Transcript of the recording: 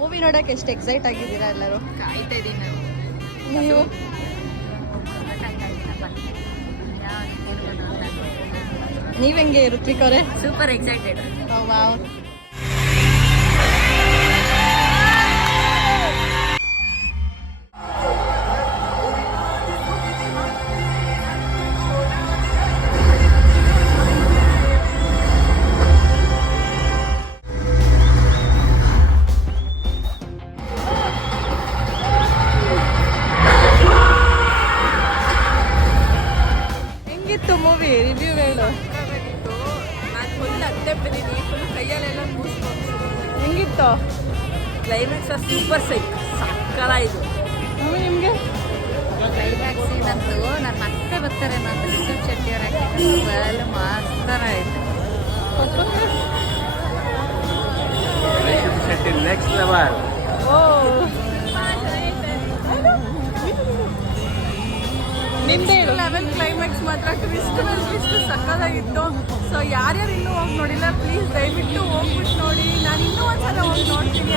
Movie ನೋಡಕ್ಕೆ ಎಷ್ಟು excite ಆಗಿದ್ದೀರಾ ಎಲ್ಲರೂ? ಕಾಯ್ತಾ ಇದ್ದೀನಿ ನೀವು ನೀವ್ ಹೆಂಗೆ ಋತ್ವಿಕ್ ಅವರೇ? Super excited. ವಾವ್. ಹೆಂಗಿತ್ತು ಮೂವಿ? ರಿವ್ಯೂ ಹೇಳು. ನಾನು ಫುಲ್ ಅತ್ತೆ ಬಿದ್ದೀನಿ, ಫುಲ್ ಕೈಯಲ್ಲೆಲ್ಲ ಮೂಸ್ಕೊಂಡು. ಹೆಂಗಿತ್ತು? ಕ್ಲೈಮ್ಯಾಕ್ಸ್ ಸೂಪರ್ ಸಕ್ಕಲಾಯಿತು. ನಿಮಗೆ ಕ್ಲೈಮ್ಯಾಕ್ಸ್ ಸೀನಂತೂ ನನ್ನ ಮತ್ತೆ ಬರ್ತಾರೆ. ನಾನು ರಿಷಬ್ ಶೆಟ್ಟಿ ಅವ್ರ ಆ್ಯಕ್ಟಿಂಗ್ ಮಾಸ್ತರ ಆಯಿತು. Rishab Shetty next level. ಓ ನಿಮ್ದೇ ಹೇಳು. ಲೆವೆಲ್ ಕ್ಲೈಮ್ಯಾಕ್ಸ್ ಮಾತ್ರ ಟ್ವಿಸ್ಟ್ ಸಕ್ಕದಾಗಿತ್ತು. ಸೊ ಯಾರ್ಯಾರು ಇನ್ನೂ ಹೋಗಿ ನೋಡಿಲ್ಲ ಪ್ಲೀಸ್ ದಯವಿಟ್ಟು ಹೋಗ್ಬಿಟ್ಟು ನೋಡಿ. ನಾನು ಇನ್ನೂ ಒಂದ್ಸಲ ಹೋಗಿ ನೋಡ್ತೀನಿ.